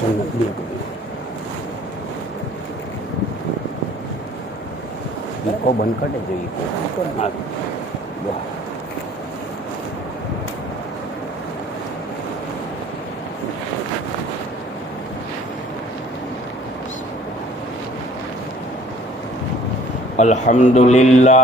سنت بھی کو بند کر دے جو الحمد للہ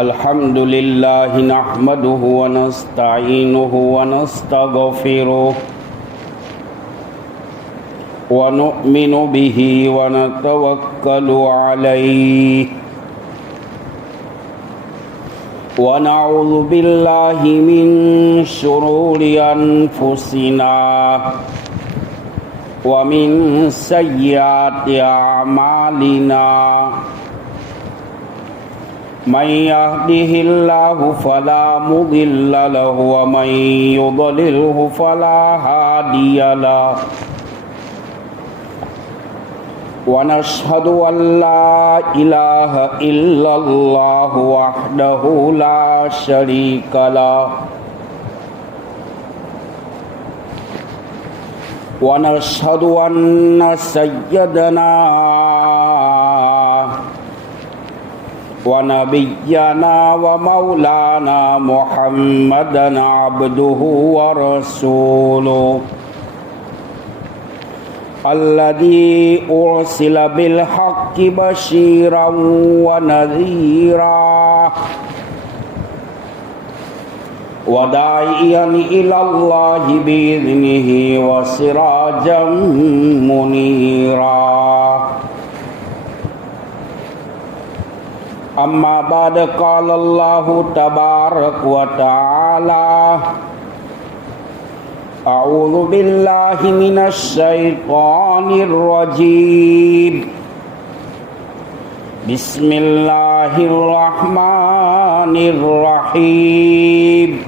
الحمد للہ نحمده ونستعینه ونستغفره ونؤمن به ونتوکل علیه ونعوذ باللہ من شرور انفسنا ومن سیئات اعمالنا من يهده الله فلا مضل له ومن يضلله فلا هادي له ونشهد أن لا إله إلا الله وحده لا شريك له ونشهد أن سيدنا ونبينا ومولانا محمدا عبده ورسوله الذي أرسل بالحق بشيرا ونذيرا وداعيا إلى الله بإذنه وسراجا منيرا أما بعد قال الله تبارك وتعالى أعوذ بالله من الشيطان الرجيم بسم الله الرحمن الرحيم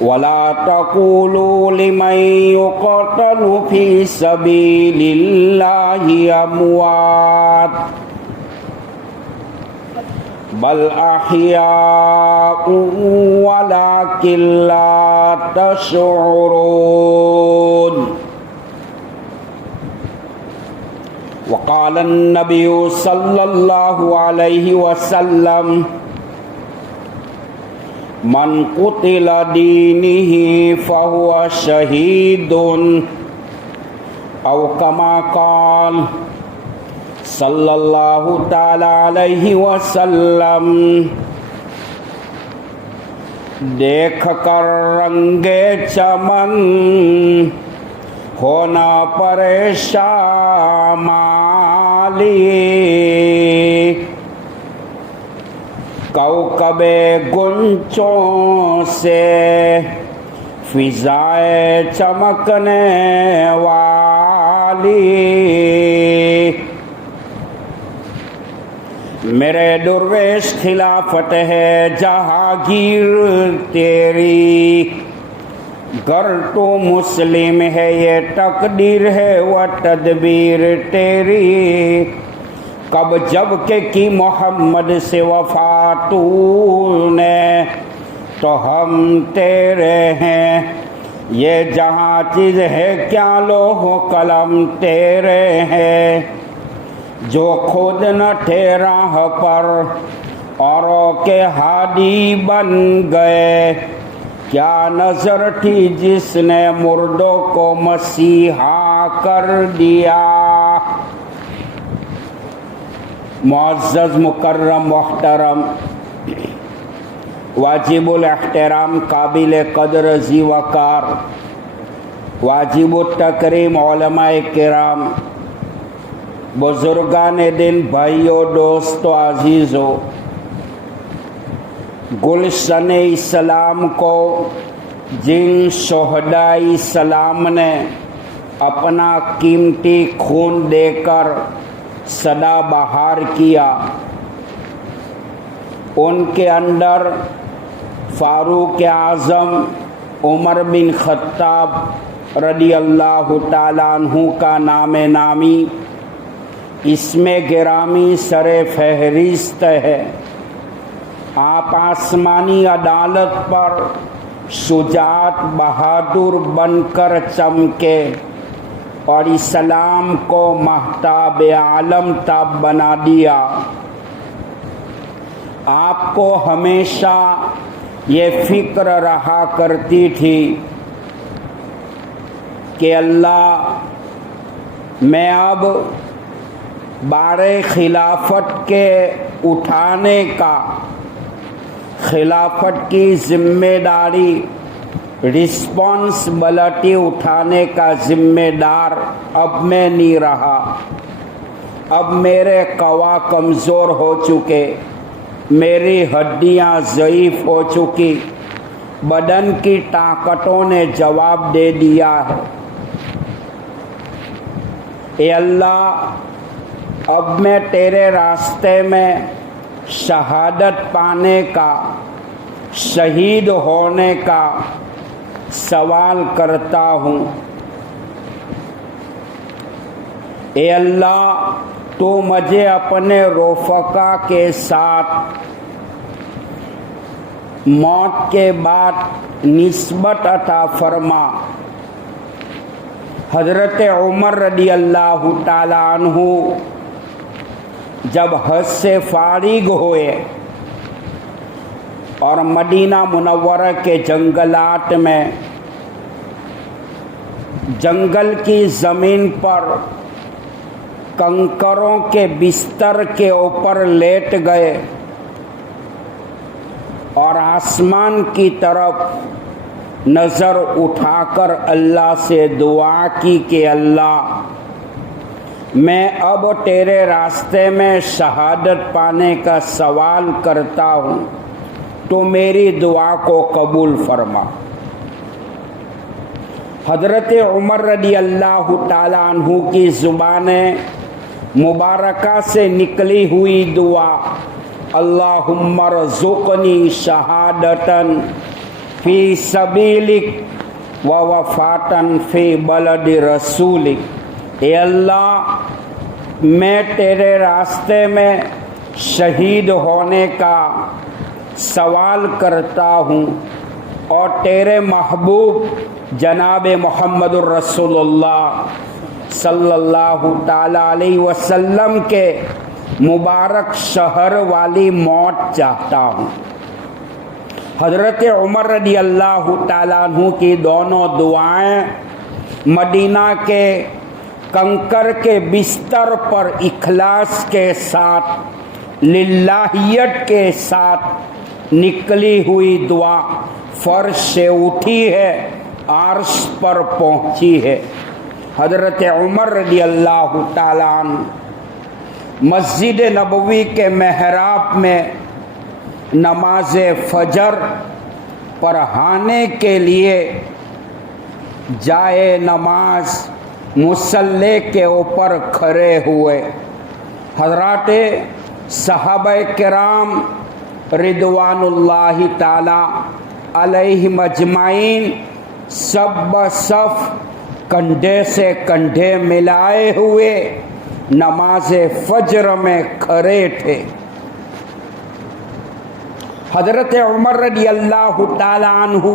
ولا تقولوا لمن يقتل في سبيل الله أموات بل أحياء ولكن لا تشعرون وقال النبي صلى الله عليه وسلم من قتل دينه فهو شهيد أو كما قال صلی اللہ تعالی علیہ وسلم دیکھ کر رنگ چمن ہونا پریشان مالی کوکب گنچوں سے فضائے چمکنے والی میرے درویش خلافت ہے جہانگیر تیری گر تو مسلم ہے یہ تقدیر ہے و تدبیر تیری کب جب کہ کی محمد سے وفا تو نے تو ہم تیرے ہیں یہ جہاں چیز ہے کیا لوح و قلم تیرے ہیں جو خود نہ تھے راہ پر اوروں کے ہادی بن گئے کیا نظر تھی جس نے مردوں کو مسیحا کر دیا معزز مکرم محترم واجب الاحترام قابل قدر ذی وقار واجب التکریم علماء کرام بزرگان دین بھائیو دوستو عزیزو گلشن اسلام کو جن شہداء اسلام نے اپنا قیمتی خون دے کر سدا بہار کیا ان کے اندر فاروق اعظم عمر بن خطاب رضی اللہ تعالیٰ عنہ کا نام نامی اس میں گرامی سر فہرست ہے آپ آسمانی عدالت پر شجاعت بہادر بن کر چمکے اور اسلام کو مہتاب عالم تاب بنا دیا۔ آپ کو ہمیشہ یہ فکر رہا کرتی تھی کہ اللہ، میں اب بارے خلافت کے اٹھانے کا، خلافت کی ذمہ داری، رسپانسبلٹی اٹھانے کا ذمہ دار اب میں نہیں رہا۔ اب میرے قوا کمزور ہو چکے، میری ہڈیاں ضعیف ہو چکی، بدن کی طاقتوں نے جواب دے دیا ہے۔ اے اللہ، اب میں تیرے راستے میں شہادت پانے کا، شہید ہونے کا سوال کرتا ہوں۔ اے اللہ، تو مجھے اپنے رفقا کے ساتھ موت کے بعد نسبت عطا فرما۔ حضرت عمر رضی اللہ تعالیٰ عنہ جب حج سے فارغ ہوئے اور مدینہ منورہ کے جنگلات میں، جنگل کی زمین پر کنکروں کے بستر کے اوپر لیٹ گئے اور آسمان کی طرف نظر اٹھا کر اللہ سے دعا کی کہ اللہ، میں اب تیرے راستے میں شہادت پانے کا سوال کرتا ہوں، تو میری دعا کو قبول فرما۔ حضرت عمر رضی اللہ تعالیٰ عنہ کی زبان مبارکہ سے نکلی ہوئی دعا، اللہم ارزقنی شہادتاً فی سبیلک و وفاتاً فی بلد رسولک۔ اے اللہ، میں تیرے راستے میں شہید ہونے کا سوال کرتا ہوں اور تیرے محبوب جناب محمد الرسول اللہ صلی اللہ تعالی علیہ وسلم کے مبارک شہر والی موت چاہتا ہوں۔ حضرت عمر رضی اللہ تعالیٰ عنہ کی دونوں دعائیں مدینہ کے کنکر کے بستر پر اخلاص کے ساتھ، للہیت کے ساتھ نکلی ہوئی دعا فرش سے اٹھی ہے، عرش پر پہنچی ہے۔ حضرت عمر رضی اللہ تعالیٰ عنہ مسجد نبوی کے محراب میں نماز فجر پڑھانے کے لیے جائے نماز مصلی کے اوپر کھڑے ہوئے۔ حضرات صحابہ کرام رضوان اللہ تعالی علیہم اجمعین سب بصف کندھے سے کندھے ملائے ہوئے نماز فجر میں کھڑے تھے۔ حضرت عمر رضی اللہ تعالی عنہ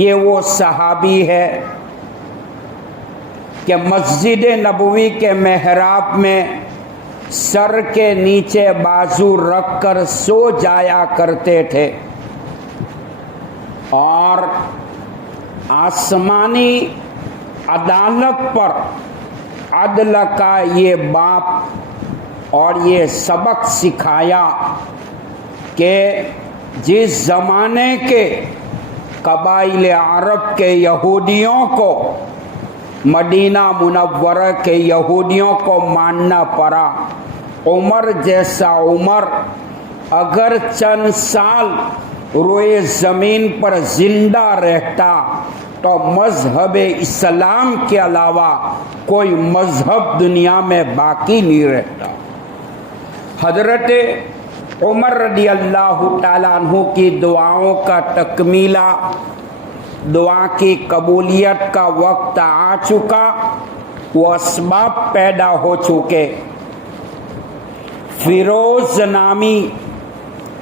یہ وہ صحابی ہے کہ مسجد نبوی کے محراب میں سر کے نیچے بازو رکھ کر سو جایا کرتے تھے، اور آسمانی عدالت پر عدل کا یہ باپ اور یہ سبق سکھایا کہ جس زمانے کے قبائل عرب کے یہودیوں کو مدینہ منورہ کے یہودیوں کو ماننا پڑا، عمر جیسا عمر اگر چند سال روئے زمین پر زندہ رہتا تو مذہب اسلام کے علاوہ کوئی مذہب دنیا میں باقی نہیں رہتا۔ حضرت عمر رضی اللہ تعالیٰ عنہ کی دعاؤں کا تکمیلہ، دعا کی قبولیت کا وقت آ چکا، وہ اسباب پیدا ہو چکے۔ فیروز نامی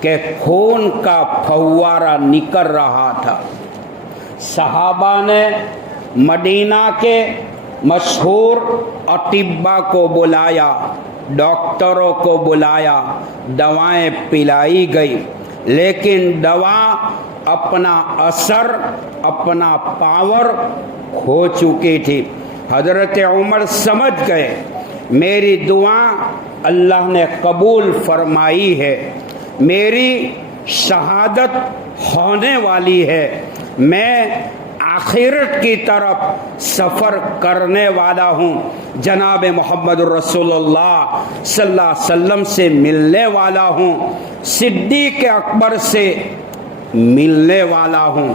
کہ خون کا پھوارہ نکل رہا تھا۔ صحابہ نے مدینہ کے مشہور اطباء کو بلایا، ڈاکٹروں کو بلایا، دوائیں پلائی گئی، لیکن دوا اپنا اثر، اپنا پاور کھو چکی تھی۔ حضرت عمر سمجھ گئے میری دعا اللہ نے قبول فرمائی ہے، میری شہادت ہونے والی ہے، میں آخرت کی طرف سفر کرنے والا ہوں، جناب محمد رسول اللہ صلی اللہ علیہ وسلم سے ملنے والا ہوں، صدیق اکبر سے ملنے والا ہوں۔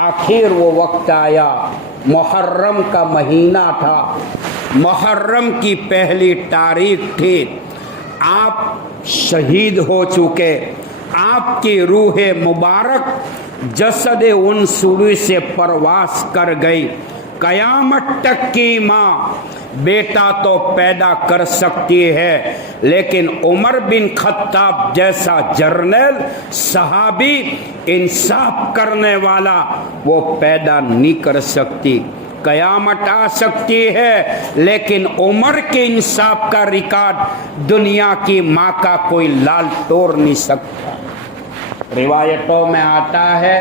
آخر وہ وقت آیا، محرم کا مہینہ تھا، محرم کی پہلی تاریخ تھی، آپ شہید ہو چکے، آپ کی روح مبارک جسد انسوری سے پرواز کر گئی۔ قیامت تک کی ماں بیٹا تو پیدا کر سکتی ہے، لیکن عمر بن خطاب جیسا جرنیل صحابی انصاف کرنے والا وہ پیدا نہیں کر سکتی۔ قیامت آ سکتی ہے لیکن عمر کے انصاف کا ریکارڈ دنیا کی ماں کا کوئی لال توڑ نہیں سکتا۔ روایتوں میں آتا ہے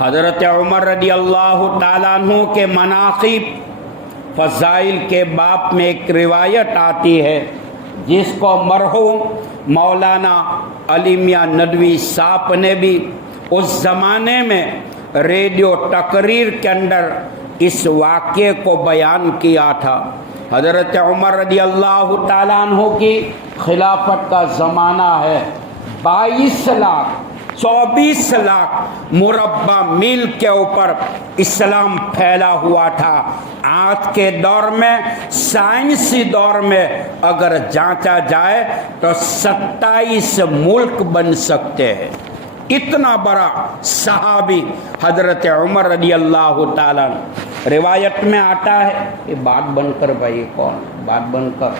حضرت عمر رضی اللہ تعالیٰ عنہ کے مناقب فضائل کے باب میں ایک روایت آتی ہے جس کو مرحوم مولانا علی میاں ندوی صاحب نے بھی اس زمانے میں ریڈیو تقریر کے اندر اس واقعے کو بیان کیا تھا۔ حضرت عمر رضی اللہ تعالیٰ عنہ کی خلافت کا زمانہ ہے، 24 لاکھ مربع میل کے اوپر اسلام پھیلا ہوا تھا۔ آج کے دور میں، سائنسی دور میں اگر جانچا جائے تو 27 ملک بن سکتے ہیں۔ اتنا بڑا صحابی حضرت عمر رضی اللہ تعالیٰ۔ روایت میں آتا ہے، یہ بات بن کر بھائی، کون بات بن کر،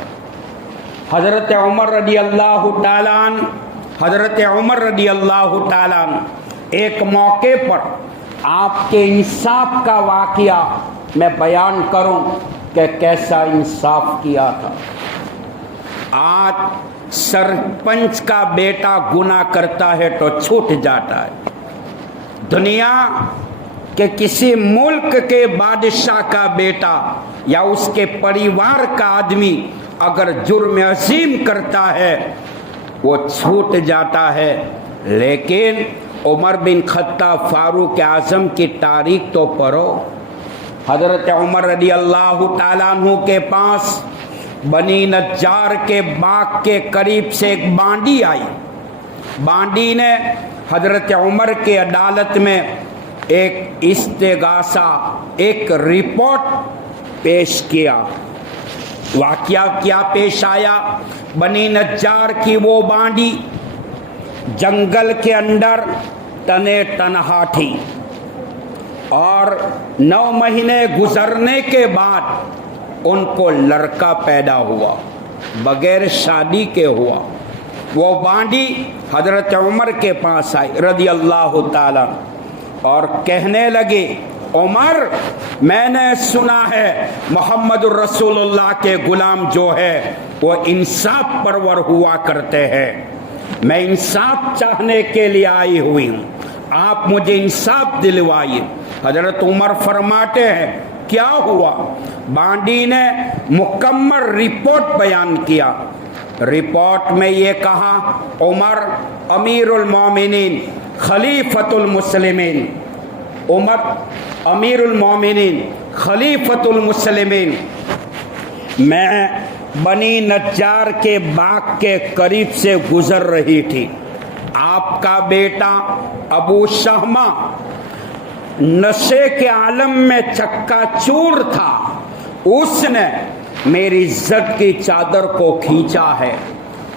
حضرت عمر رضی اللہ تعالیٰ، حضرت عمر رضی اللہ تعالیٰ ایک موقع پر آپ کے انصاف کا واقعہ میں بیان کروں کہ کیسا انصاف کیا تھا۔ آج سرپنچ کا بیٹا گناہ کرتا ہے تو چھوٹ جاتا ہے، دنیا کہ کسی ملک کے بادشاہ کا بیٹا یا اس کے پریوار کا آدمی اگر جرم عظیم کرتا ہے وہ چھوٹ جاتا ہے، لیکن عمر بن خطاب فاروق اعظم کی تاریخ تو پڑھو۔ حضرت عمر رضی اللہ تعالیٰ عنہ کے پاس بنی نجار کے باغ کے قریب سے ایک بانڈی آئی۔ بانڈی نے حضرت عمر کے عدالت میں ایک استغاثہ، ایک رپورٹ پیش کیا۔ واقعہ کیا پیش آیا؟ بنی نجار کی وہ بانڈی جنگل کے اندر تنے تنہا تھی، اور 9 مہینے گزرنے کے بعد ان کو لڑکا پیدا ہوا، بغیر شادی کے ہوا۔ وہ بانڈی حضرت عمر کے پاس آئی رضی اللہ تعالی اور کہنے لگے، عمر، میں نے سنا ہے محمد الرسول اللہ کے غلام جو ہے وہ انصاف پرور ہوا کرتے ہیں، میں انصاف چاہنے کے لیے آئی ہوئی ہوں، آپ مجھے انصاف دلوائیے۔ حضرت عمر فرماتے ہیں، کیا ہوا؟ بانڈی نے مکمل رپورٹ بیان کیا۔ رپورٹ میں یہ کہا، عمر امیر المومنین خلیفۃ المسلمین، عمر امیر المومنین خلیفۃ المسلمین، میں بنی نجار کے باغ کے قریب سے گزر رہی تھی، آپ کا بیٹا ابو شہمہ نشے کے عالم میں چکا چور تھا، اس نے میری عزت کی چادر کو کھینچا ہے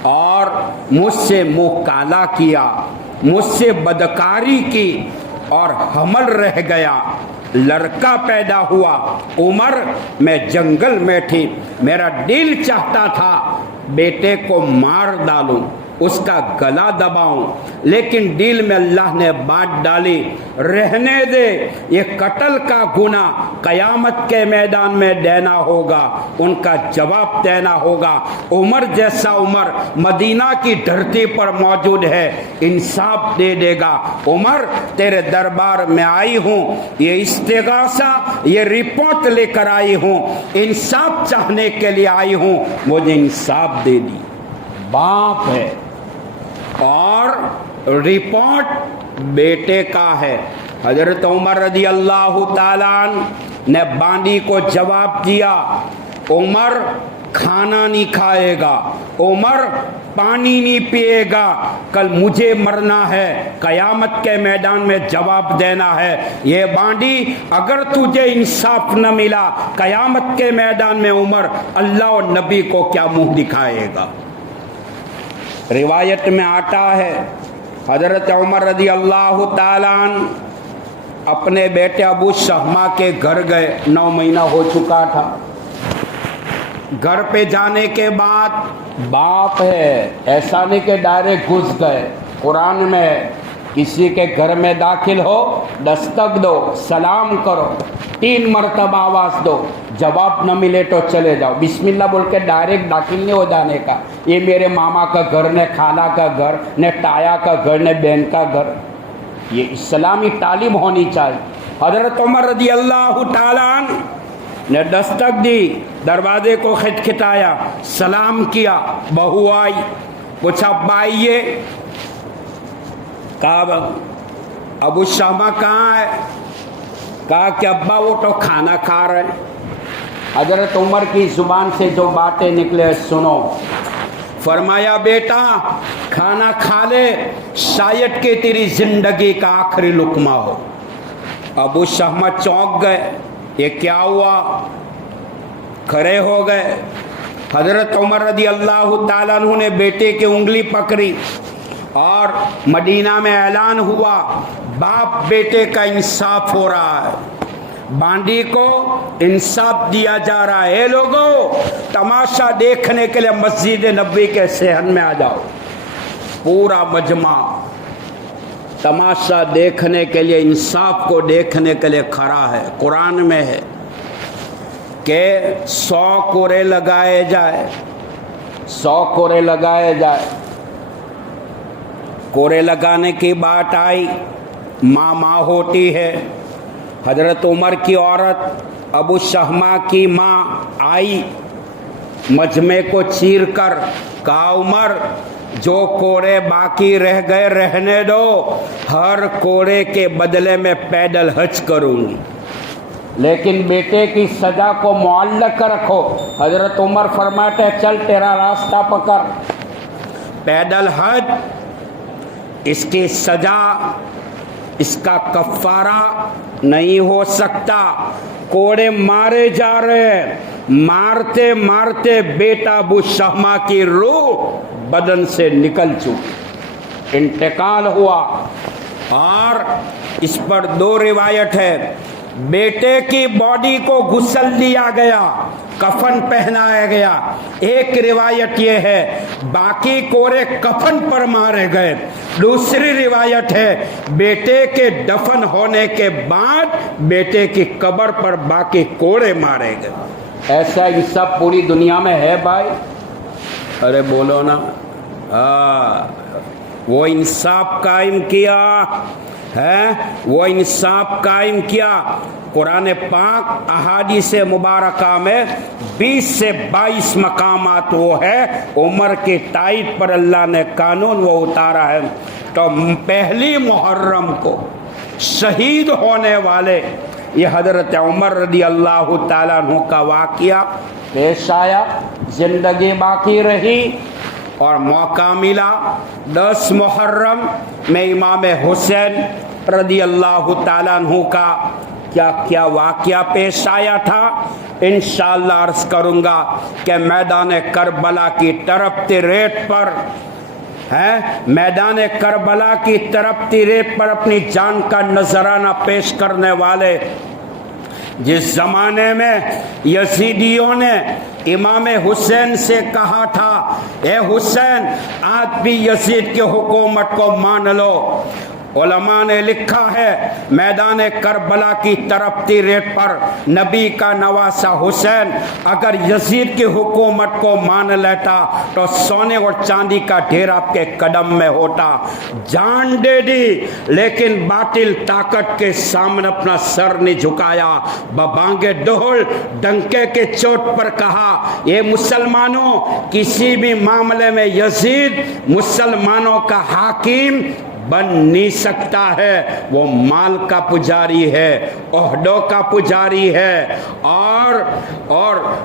اور مجھ سے منہ کالا کیا، مجھ سے بدکاری کی اور حمل رہ گیا، لڑکا پیدا ہوا۔ عمر، میں جنگل میں تھی، میرا دل چاہتا تھا بیٹے کو مار ڈالوں، اس کا گلا دباؤں، لیکن دل میں اللہ نے بات ڈالی رہنے دے، یہ قتل کا گناہ قیامت کے میدان میں دینا ہوگا، ان کا جواب دینا ہوگا۔ عمر جیسا عمر مدینہ کی دھرتی پر موجود ہے، انصاف دے دے گا۔ عمر تیرے دربار میں آئی ہوں، یہ استغاثہ، یہ رپورٹ لے کر آئی ہوں، انصاف چاہنے کے لیے آئی ہوں، مجھے انصاف دے دی۔ باپ ہے اور رپورٹ بیٹے کا ہے۔ حضرت عمر رضی اللہ تعالیٰ عنہ نے بانڈی کو جواب دیا، عمر کھانا نہیں کھائے گا، عمر پانی نہیں پیے گا، کل مجھے مرنا ہے، قیامت کے میدان میں جواب دینا ہے۔ یہ بانڈی اگر تجھے انصاف نہ ملا قیامت کے میدان میں عمر اللہ اور نبی کو کیا منہ دکھائے گا؟ روایت میں آتا ہے حضرت عمر رضی اللہ تعالیٰ عنہ اپنے بیٹے ابو شہما کے گھر گئے، 9 مہینہ ہو چکا تھا۔ گھر پہ جانے کے بعد باپ ہے، ایسا نہیں کہ ڈائریکٹ گھس گئے۔ قرآن میں کسی کے گھر میں داخل ہو دستک دو، سلام کرو، 3 مرتبہ آواز دو، جواب نہ ملے تو چلے جاؤ، بسم اللہ بول کے ڈائریکٹ داخل نہیں ہو جانے کا۔ یہ میرے ماما کا گھر، نہ خالہ کا گھر، نہ تایا کا گھر، نہ بہن کا گھر، یہ اسلامی تعلیم ہونی چاہیے۔ حضرت عمر رضی اللہ تعالیٰ عنہ نے دستک دی، دروازے کو کھٹکھٹایا، سلام کیا، بہو آئی، پوچھا ابا آئیے، کہا ابو شہما کہاں ہے؟ کہا کہ ابا وہ تو کھانا کھا رہے ہیں۔ حضرت عمر کی زبان سے جو باتیں نکلے سنو۔ فرمایا بیٹا کھانا کھا لے، شاید کہ تیری زندگی کا آخری لقمہ ہو۔ ابو شہما چونک گئے، یہ کیا ہوا؟ کھڑے ہو گئے۔ حضرت عمر رضی اللہ تعالیٰ عنہ نے بیٹے کی انگلی پکڑی اور مدینہ میں اعلان ہوا، باپ بیٹے کا انصاف ہو رہا ہے، بانڈی کو انصاف دیا جا رہا ہے۔ اے لوگو تماشا دیکھنے کے لیے مسجد نبوی کے صحن میں آ جاؤ، پورا مجمع تماشا دیکھنے کے لیے، انصاف کو دیکھنے کے لیے کھڑا ہے۔ قرآن میں ہے کہ 100 کوڑے لگائے جائے، 100 کوڑے لگائے جائے۔ کوڑے لگانے کی بات آئی، ماں ہوتی ہے۔ حضرت عمر کی عورت ابو شہما کی ماں آئی، مجمع کو چیر کر کہا عمر جو کوڑے باقی رہ گئے رہنے دو، ہر کوڑے کے بدلے میں پیدل حج کروں گی، لیکن بیٹے کی سزا کو معلق رکھو۔ حضرت عمر فرماتے چل تیرا راستہ پکڑ، پیدل حج، اس کی سزا، اس کا کفارہ نہیں ہو سکتا۔ کوڑے مارے جا رہے ہیں، مارتے مارتے بیٹا ابو شہما کی روح بدن سے نکل چکی، انتقال ہوا۔ اور اس پر 2 روایت ہے، بیٹے کی باڈی کو غسل دیا گیا، کفن پہنایا گیا۔ ایک روایت یہ ہے باقی کوڑے کفن پر مارے گئے، دوسری روایت ہے بیٹے کے دفن ہونے کے بعد بیٹے کی قبر پر باقی کوڑے مارے گئے۔ ایسا یہ سب پوری دنیا میں ہے بھائی؟ ارے بولو نا۔ وہ انصاف قائم کیا ہے، وہ انصاف قائم کیا۔ قرآن پاک احادیث مبارکہ میں 20 سے 22 مقامات وہ ہے، عمر کی تائید پر اللہ نے قانون وہ اتارا ہے۔ تو 1 محرم کو شہید ہونے والے یہ حضرت عمر رضی اللہ تعالیٰ عنہ کا واقعہ پیش آیا، زندگی باقی رہی اور موقع ملا۔ 10 محرم میں امام حسین رضی اللہ تعالیٰ عنہ کا کیا کیا واقعہ پیش آیا تھا، انشاءاللہ عرض کروں گا کہ میدان کربلا کی طرف ریت پر میدان کربلا کی طرف ریت پر اپنی جان کا نذرانہ پیش کرنے والے جس زمانے میں یزیدیوں نے امام حسین سے کہا تھا اے حسین آج بھی یزید کی حکومت کو مان لو، علماء نے لکھا ہے میدان کربلا کی تڑپتی ریت پر نبی کا نواسا حسین اگر یزید کی حکومت کو مان لیتا تو سونے اور چاندی کا ڈھیر آپ کے قدم میں ہوتا، جان دے دی لیکن باطل طاقت کے سامنے اپنا سر نہیں جھکایا، ببانگے ڈھول ڈنکے کے چوٹ پر کہا یہ مسلمانوں کسی بھی معاملے میں یزید مسلمانوں کا حاکم بن نہیں سکتا ہے، وہ مال کا پجاری ہے، عہدوں کا پجاری ہے اور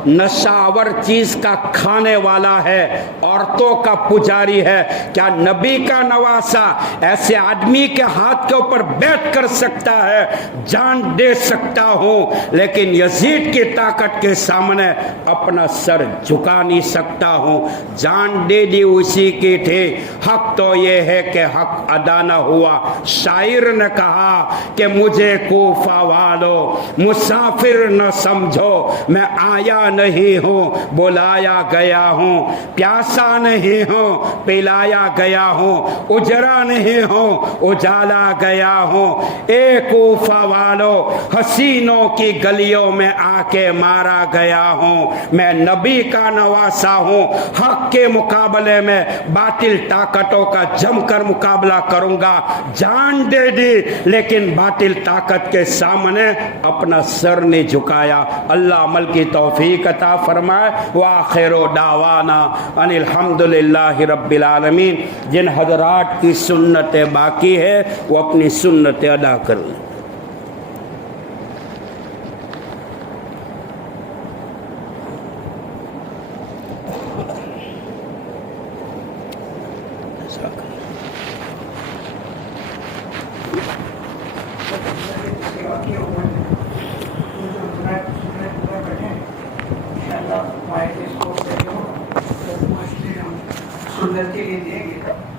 نشاور چیز کا کھانے والا ہے، عورتوں کا پجاری ہے۔ کیا نبی کا نواسا ایسے آدمی کے ہاتھ کے اوپر بیٹھ کر سکتا ہے؟ جان دے سکتا ہوں لیکن یزید کی طاقت کے سامنے اپنا سر جھکا نہیں سکتا ہوں۔ جان دے دی اسی کی تھی، حق تو یہ ہے کہ حق ادا نہ ہوا۔ شاعر نے کہا کہ مجھے کوفہ والو مسافر نہ سمجھو، میں آیا نہیں ہوں بلایا گیا ہوں، پیاسا نہیں ہوں پلایا گیا ہوں، اجرا نہیں ہوں اجالا گیا ہوں۔ اے کوفہ والو حسینوں کی گلیوں میں آ کے مارا گیا ہوں، میں نبی کا نواسا ہوں، حق کے مقابلے میں باطل طاقتوں کا جم کر مقابلہ کروں گا۔ جان دے دی لیکن باطل طاقت کے سامنے اپنا سر نہیں جھکایا۔ اللہ عمل کی توفیق عطا فرمائے۔ وآخر دعوانا ان الحمدللہ رب العالمین۔ جن حضرات کی سنتیں باقی ہے وہ اپنی سنتیں ادا کر لیں۔ سنت کے لیے دیں گے